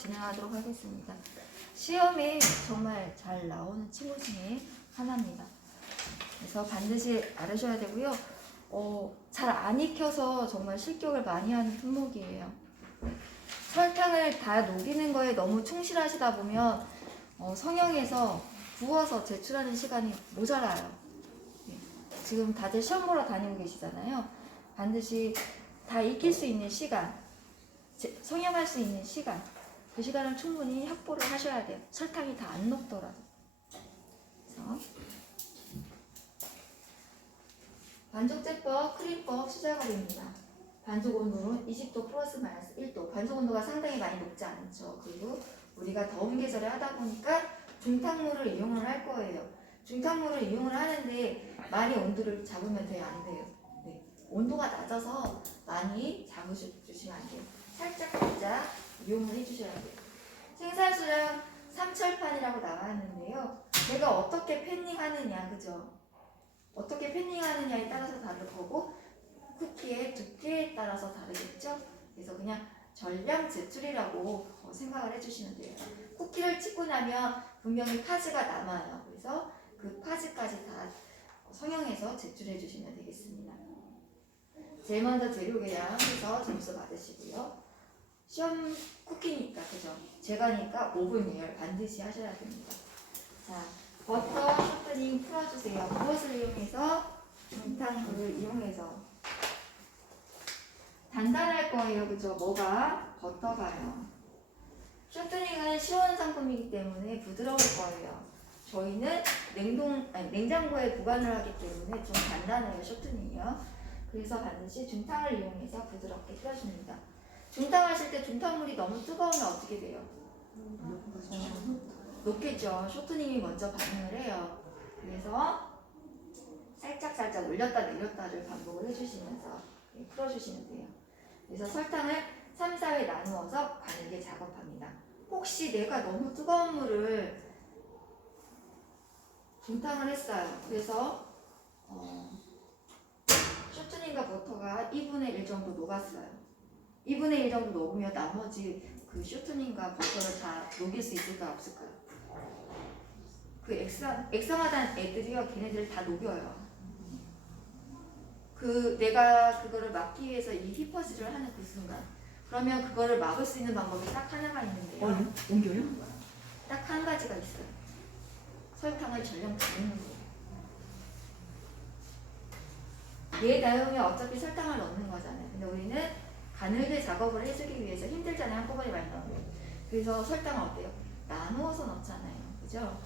진행하도록 하겠습니다. 시험에 정말 잘 나오는 친구 중에 하나입니다. 그래서 반드시 알으셔야 되고요. 잘 안 익혀서 정말 실격을 많이 하는 품목이에요. 설탕을 다 녹이는 거에 너무 충실하시다 보면 성형에서 부어서 제출하는 시간이 모자라요. 지금 다들 시험 보러 다니고 계시잖아요. 반드시 다 익힐 수 있는 시간, 성형할 수 있는 시간, 그 시간을 충분히 확보를 하셔야 돼요. 설탕이 다 안 녹더라도. 그래서 반죽제법, 크림법 시작업입니다. 반죽 온도는 20도 플러스 마이너스 1도. 반죽 온도가 상당히 많이 높지 않죠. 그리고 우리가 더운 계절에 하다 보니까 중탕물을 이용을 할 거예요. 중탕물을 이용을 하는데 많이 온도를 잡으면 돼요? 안 돼요? 네. 온도가 낮아서 많이 잡으시면 안 돼요. 살짝 이용을 해주셔야 돼요. 생산수량 삼철판이라고 나왔는데요. 내가 어떻게 패닝하느냐, 그죠? 어떻게 패닝하느냐에 따라서 다를 거고 쿠키의 두께에 따라서 다르겠죠? 그래서 그냥 전량 제출이라고 생각을 해주시면 돼요. 쿠키를 찍고 나면 분명히 파지가 남아요. 그래서 그 파지까지 다 성형해서 제출해 주시면 되겠습니다. 제일 먼저 재료 계량해서 점수 받으시고요. 시험 쿠키니까, 그죠? 제가니까 오븐 예열 반드시 하셔야 됩니다. 자, 버터 쇼트닝 풀어주세요. 무엇을 이용해서? 중탕물을 이용해서. 단단할 거예요, 그죠? 뭐가? 버터가요. 쇼트닝은 시원 상품이기 때문에 부드러울 거예요. 저희는 냉장고에 보관을 하기 때문에 좀 단단해요, 쇼트닝이요. 그래서 반드시 중탕을 이용해서 부드럽게 펴줍니다. 중탕하실 때 중탕물이 너무 뜨거우면 어떻게 돼요? 녹겠죠. 쇼트닝이 먼저 반응을 해요. 그래서 살짝 올렸다 내렸다를 반복을 해주시면서 풀어주시면 돼요. 그래서 설탕을 3, 4회 나누어서 가늘게 작업합니다. 혹시 내가 너무 뜨거운 물을 중탕을 했어요. 그래서 쇼트닝과 버터가 2분의 1 정도 녹았어요. 2분의 1 정도 녹으면 나머지 그 쇼트닝과 버터를 다 녹일 수 있을까요? 없을까요? 그 액상하다는 애들이요, 걔네들을 다 녹여요. 내가 그거를 막기 위해서 이 힙퍼스를 하는 그 순간, 그러면 그거를 막을 수 있는 방법이 딱 하나가 있는데요. 옮겨요? 딱 한 가지가 있어요. 설탕을 전량 가르는 거예요. 얘 다음에 어차피 설탕을 넣는 거잖아요. 근데 우리는 가늘게 작업을 해주기 위해서 힘들잖아요. 한꺼번에 많이 넣으면. 그래서 설탕을 어때요? 나누어서 넣잖아요. 그죠?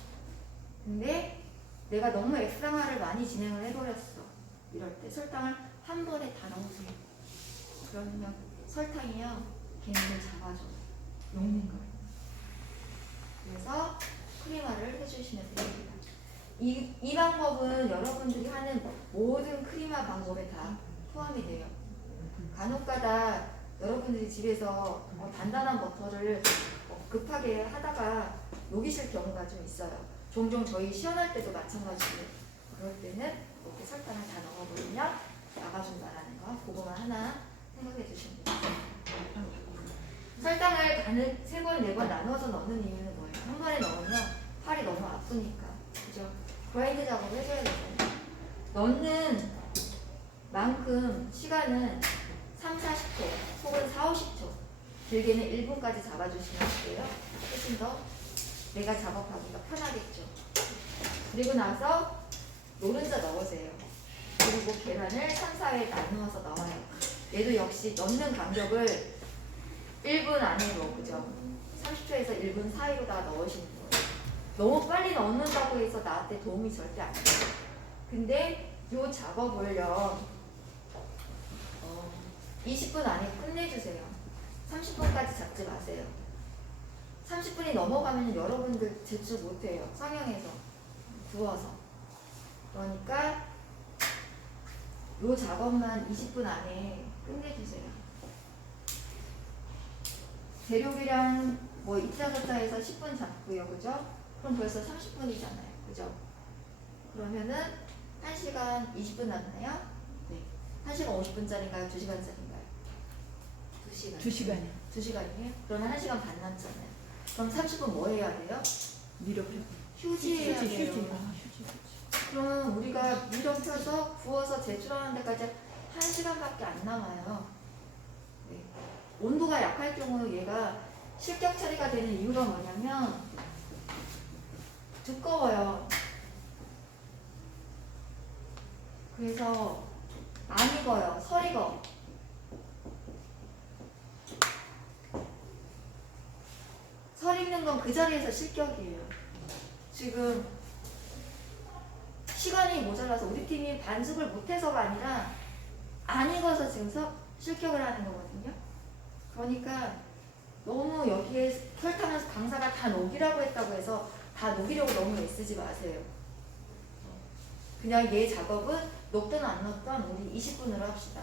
근데 내가 너무 액상화를 많이 진행을 해버렸어. 이럴 때 설탕을 한 번에 다 넣으세요. 그러면 설탕이요, 걔네를 잡아줘요. 녹는 거예요. 그래서 크림화를 해주시면 됩니다. 이 방법은 여러분들이 하는 모든 크림화 방법에 다 포함이 돼요. 간혹가다 여러분들이 집에서 단단한 버터를 급하게 하다가 녹이실 경우가 좀 있어요. 종종 저희 시연할 때도 마찬가지예요. 그럴 때는 이렇게 설탕을 다 넣어버리면 나가준다라는 거, 그거만 하나 생각해 주시면 됩니다. 설탕을 간을 3번, 4번 나눠서 넣는 이유는 뭐예요? 한 번에 넣으면 팔이 너무 아프니까. 그죠? 그라인드 작업을 해줘야 되잖아요. 넣는 만큼 시간은 3, 40초 혹은 4, 50초. 길게는 1분까지 잡아주시면 돼요. 훨씬 더 내가 작업하기가 편하겠죠. 그리고 나서 노른자 넣으세요. 그리고 계란을 3, 4회 나누어서 넣어요. 얘도 역시 넣는 간격을 1분 안에 넣고죠. 30초에서 1분 사이로 다 넣으시는 거예요. 너무 빨리 넣는다고 해서 나한테 도움이 절대 안 돼요. 근데 이 작업을요 20분 안에 끝내주세요. 30분까지 잡지 마세요. 30분이 넘어가면 여러분들 제출 못해요. 상영해서 구워서. 그러니까 이 작업만 20분 안에 끝내주세요. 재료비랑 뭐 이짜저짜 해서 10분 잡고요. 그죠? 그럼 벌써 30분이잖아요. 그죠? 그러면은 1시간 20분 남나요? 네. 1시간 50분짜리인가요? 2시간짜리인가요? 2시간. 2시간이요. 2시간이에요? 그러면 1시간 반 남잖아요. 그럼 30분 뭐 해야 돼요? 밀어버려. 휴지해야 돼요. 휴지. 그럼 우리가 밀어 펴서 구워서 제출하는 데까지 1시간밖에 안 남아요. 네. 온도가 약할 경우 얘가 실격 처리가 되는 이유가 뭐냐면 두꺼워요. 그래서 안 익어요. 설 익어. 설 익는 건 그 자리에서 실격이에요. 지금 시간이 모자라서 우리 팀이 반숙을 못해서가 아니라 안 익어서 지금 실격을 하는 거거든요. 그러니까 너무 여기에 설탕을 강사가 다 녹이라고 했다고 해서 다 녹이려고 너무 애쓰지 마세요. 그냥 얘 작업은 녹든 안 녹든 우리 20분으로 합시다.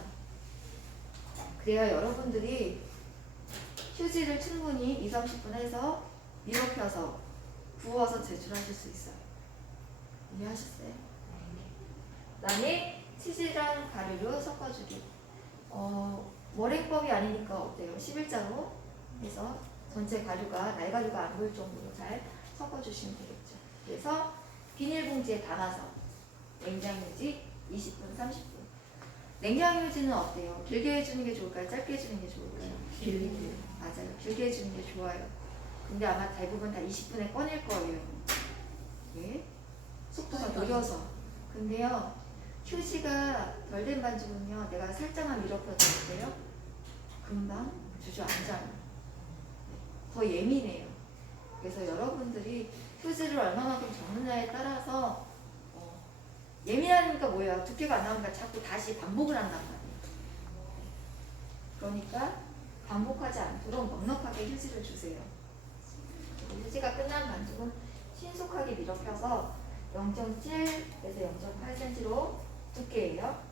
그래야 여러분들이 휴지를 충분히 2, 30분 해서 밀어 펴서 구워서 제출하실 수 있어요. 이해하셨어요? 그 다음에 치즈랑 가루로 섞어주기. 머랭법이 아니니까 어때요? 11자로 해서 전체 가루가 날가루가 안 보일 정도로 잘 섞어주시면 되겠죠. 그래서 비닐봉지에 담아서 냉장유지 20분, 30분. 냉장유지는 어때요? 길게 해주는 게 좋을까요? 짧게 해주는 게 좋을까요? 길게. 맞아요. 길게 해주는 게 좋아요. 근데 아마 대부분 다 20분에 꺼낼 거예요. 왜? 속도가 느려서. 근데요, 휴지가 덜 된 반죽은요, 내가 살짝만 밀어펴드릴게요. 금방 주저앉아요. 더 예민해요. 그래서 여러분들이 휴지를 얼마만큼 적느냐에 따라서 예민하니까 뭐예요? 두께가 안 나오니까 자꾸 다시 반복을 한단 말이에요. 그러니까 반복하지 않도록 넉넉하게 휴지를 주세요. 휴지가 끝난 반죽은 신속하게 밀어펴서 0.7에서 0.8cm로 두께예요.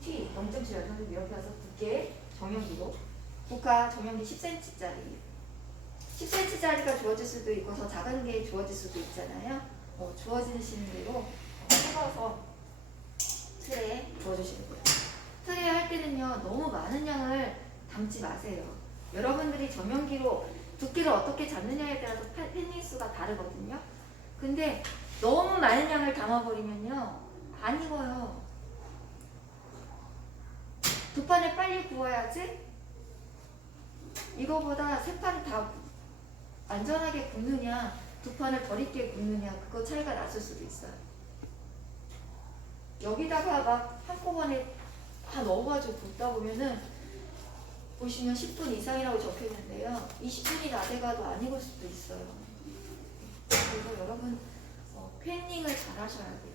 T 0.7 정도 밀어펴서 두께 정형기로 국화 정형기 10cm짜리 10cm짜리가 주어질 수도 있고 더 작은 게 주어질 수도 있잖아요. 주어지시는 대로 찍어서 틀에 부어주시는 거예요. 틀에 할 때는요 너무 많은 양을 담지 마세요. 여러분들이 정형기로 두께를 어떻게 잡느냐에 따라서 팬닝 수가 다르거든요. 근데 너무 많은 양을 담아버리면요 안 익어요. 두 판을 빨리 구워야지 이거보다 세 판 다 안전하게 굽느냐 두 판을 덜 익게 굽느냐 그거 차이가 났을 수도 있어요. 여기다가 막 한꺼번에 다 넣어가지고 굽다 보면은 보시면 10분 이상이라고 적혀있는데요. 20분이 다 돼가도 안 익을 수도 있어요. 그래서 여러분 팬닝을 잘 하셔야 돼요.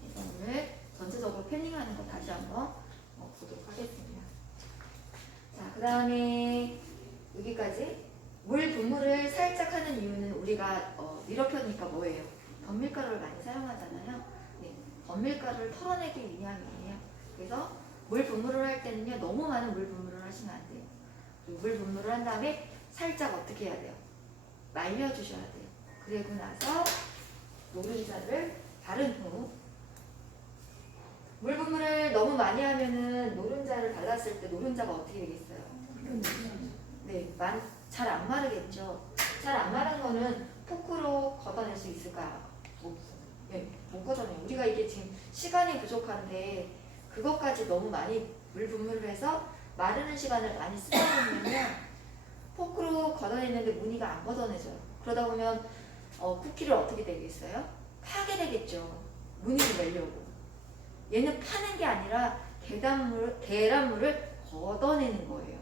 그래서 오늘 전체적으로 팬닝하는 거 다시 한번 보도록 하겠습니다. 자, 그 다음에 여기까지 물 분무를 살짝 하는 이유는 우리가 밀어펴니까 뭐예요? 덤밀가루를 많이 사용하잖아요. 네, 덤밀가루를 털어내기 위함이에요. 그래서 물 분무를 할 때는요 너무 많은 물 분무를 하시면 안 돼요. 그리고 물 분무를 한 다음에 살짝 어떻게 해야 돼요? 말려주셔야 돼요. 그리고 나서 노른자를 바른 후 물 분무를 너무 많이 하면은 노른자를 발랐을 때 노른자가 어떻게 되겠어요? 네, 잘 안 마르겠죠. 잘 안 마른 거는 포크로 걷어낼 수 있을까요? 네, 못 걷어내요. 우리가 이게 지금 시간이 부족한데 그것까지 너무 많이 물 분무를 해서 마르는 시간을 많이 쓰다 보면요 포크로 걷어내는데 무늬가 안 걷어내져요. 그러다 보면 쿠키를 어떻게 되겠어요? 파게 되겠죠. 무늬를 내려고. 얘는 파는 게 아니라 계란물을 걷어내는 거예요.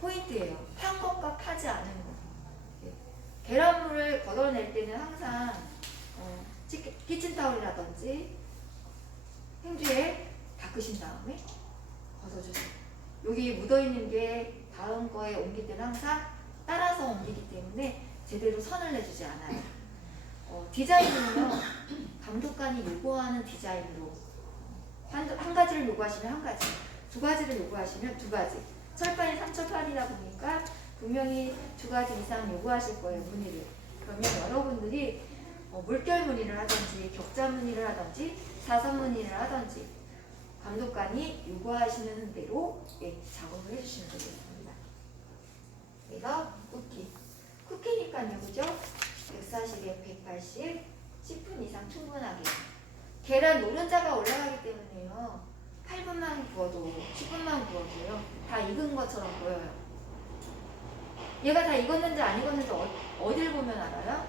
포인트예요. 판 것과 파지 않은 거. 계란물을 걷어낼 때는 항상 키친타올이라든지 행주에 닦으신 다음에 걷어주세요. 여기 묻어있는 게 다음 거에 옮길 때는 항상 따라서 옮기기 때문에 제대로 선을 내주지 않아요. 디자인은요 감독관이 요구하는 디자인으로 한 가지를 요구하시면 한 가지, 두 가지를 요구하시면 두 가지. 철판이 3철판이다 보니까 분명히 두 가지 이상 요구하실 거예요, 무늬를. 그러면 여러분들이 물결 무늬를 하든지 격자 무늬를 하든지 사선 무늬를 하든지 감독관이 요구하시는 대로 작업을 해주시면 되겠습니다. 그래서 쿠키니까요, 그죠? 140에 180, 10분 이상 충분하게. 계란 노른자가 올라가기 때문에요. 8분만 구워도 10분만 구워도요 다 익은 것처럼 보여요. 얘가 다 익었는지 안 익었는지 어딜 보면 알아요?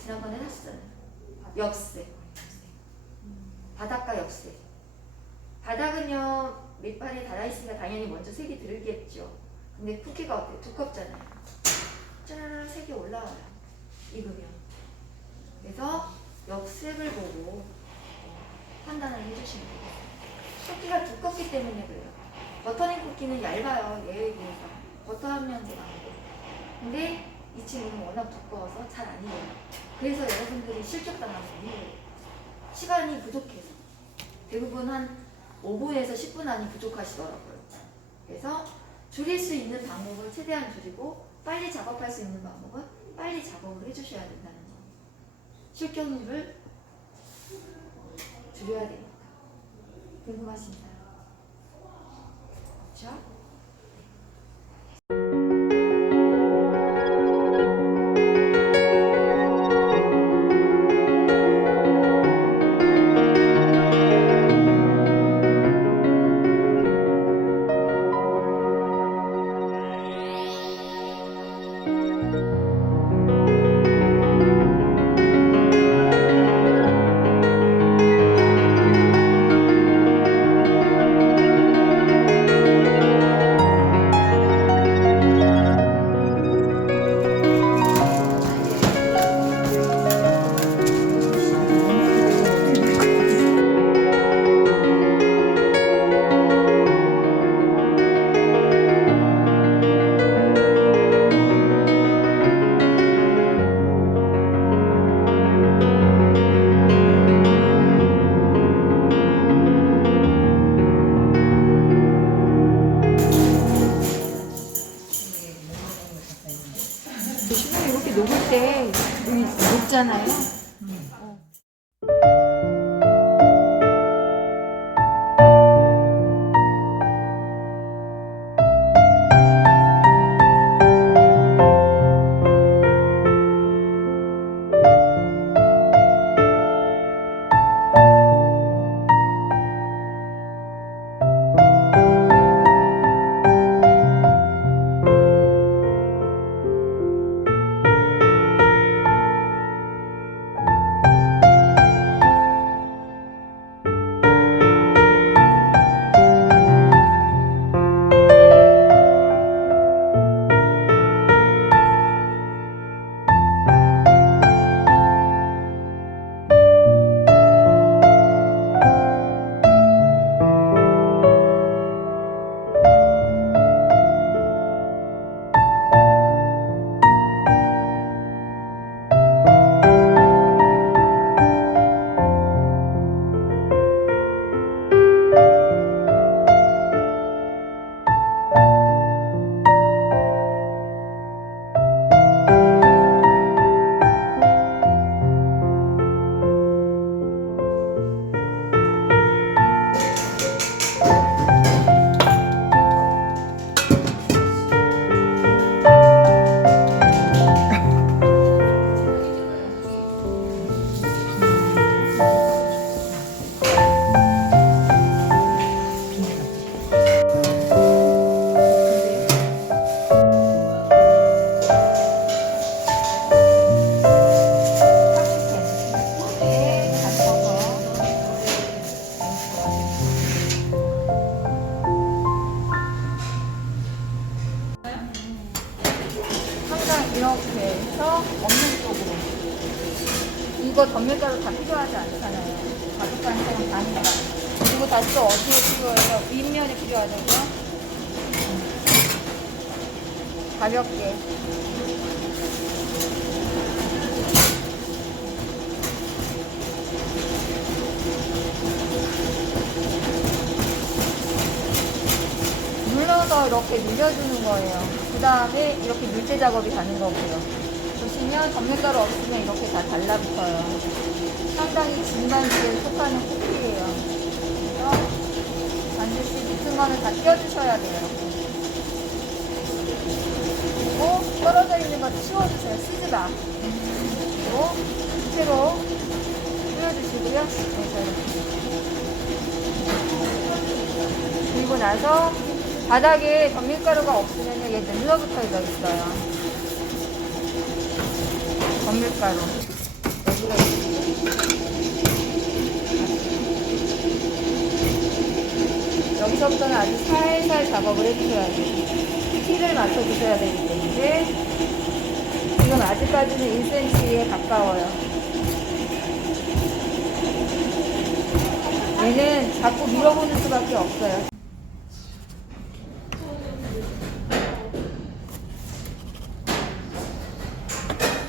지난번에 샀어요. 엽새. 바닥과 엽새. 바닥은요 밑판에 닫아있으니까 당연히 먼저 색이 들겠죠. 근데 쿠키가 어때요? 두껍잖아요. 짜라라 색이 올라와요. 익으면. 그래서 엽색을 보고 판단을 해주시면 돼요. 쿠키가 두껍기 때문에 그래요. 버터링 쿠키는 얇아요. 얘에 비해서. 버터 함량도 많고. 근데 이 친구는 워낙 두꺼워서 잘 안 익어요. 그래서 여러분들이 실격당하는 이유예요. 시간이 부족해서. 대부분 한 5분에서 10분 안이 부족하시더라고요. 그래서 줄일 수 있는 방법을 최대한 줄이고 빨리 작업할 수 있는 방법은 빨리 작업을 해주셔야 된다는 거. 실격률을 줄여야 됩니다. 궁금하신가요? 그렇죠? 신문이 이렇게 녹을 때 여기 녹잖아요. 그거 덧밀가루 다 필요하지 않잖아요. 가족 반찬 다니까. 그리고 다시 또 어디에 필요해요? 윗면에 필요하다고요? 가볍게. 눌러서 이렇게 밀려주는 거예요. 그 다음에 이렇게 밀제 작업이 가는 거고요. 보시면 덧밀가루 없으면 이렇게 다 달라붙어요. 상당히 진반지에 속하는 쿠키예요. 그래서 반드시 밑은 거는 다 껴주셔야 돼요. 그리고 떨어져 있는 거 치워주세요. 쓰지 마. 그리고 채로 뿌려주시고요. 그리고 나서 바닥에 덧밀가루가 없으면 얘 눌러붙어 있어요. 덧밀가루. 여기가 여기서부터는 아주 살살 작업을 해주셔야 돼요. 티를 맞춰주셔야 되기 때문에 지금 아직까지는 1cm에 가까워요. 얘는 자꾸 밀어보는 수밖에 없어요.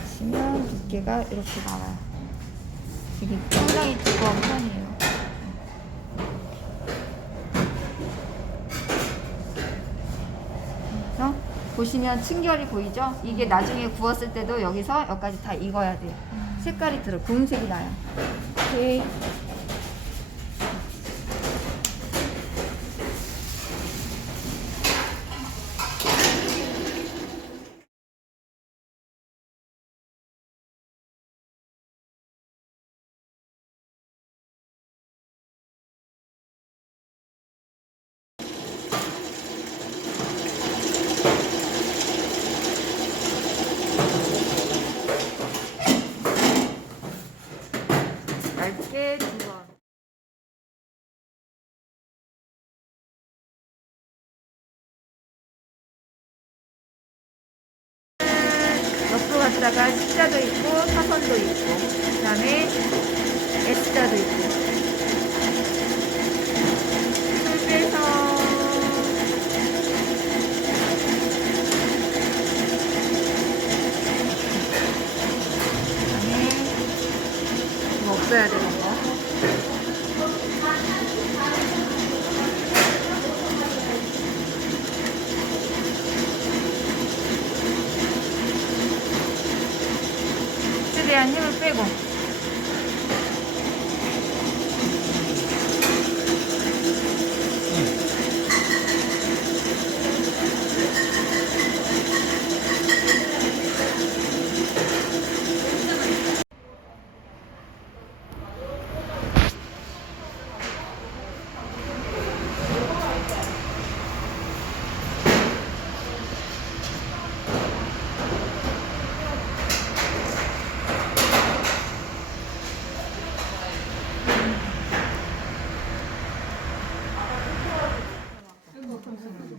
보시면 두께가 이렇게 나와요. 이게 상당히 두꺼운 편이에요. 그래서 보시면 층결이 보이죠? 이게 나중에 구웠을 때도 여기서 여기까지 다 익어야 돼요. 색깔이 검은색이 나요. 오케이. 얇게 2번. 옆으로 갔다가 C자도 있고 사선도 있고 그 다음에 S자도 있고 힘을 빼서 그 다음에 이거 없어야 되는 거 최대한 힘을 빼고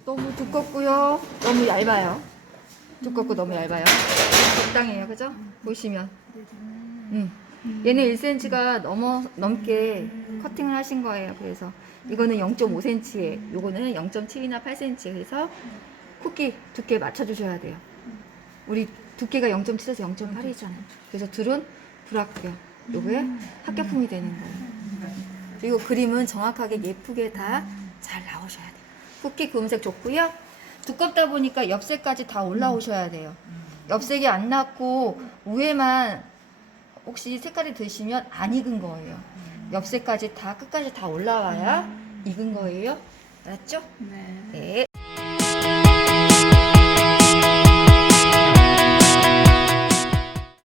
너무 두껍고요. 너무 얇아요. 두껍고 너무 얇아요. 적당해요. 그죠? 보시면. 얘는 1cm가 넘게 커팅을 하신 거예요. 그래서 이거는 0.5cm에 요거는 0.7이나 8cm 해서 쿠키 두께 맞춰주셔야 돼요. 우리 두께가 0.7에서 0.8이잖아요. 그래서 둘은 불합격. 요게 합격품이 되는 거예요. 그리고 그림은 정확하게 예쁘게 다 잘 나오셔야 돼요. 쿠키 금색 좋고요. 두껍다 보니까 옆색까지 다 올라오셔야 돼요. 옆색이 안 났고 위에만 혹시 색깔이 드시면 안 익은 거예요. 옆색까지 다 끝까지 다 올라와야 익은 거예요. 알았죠? 네. 네.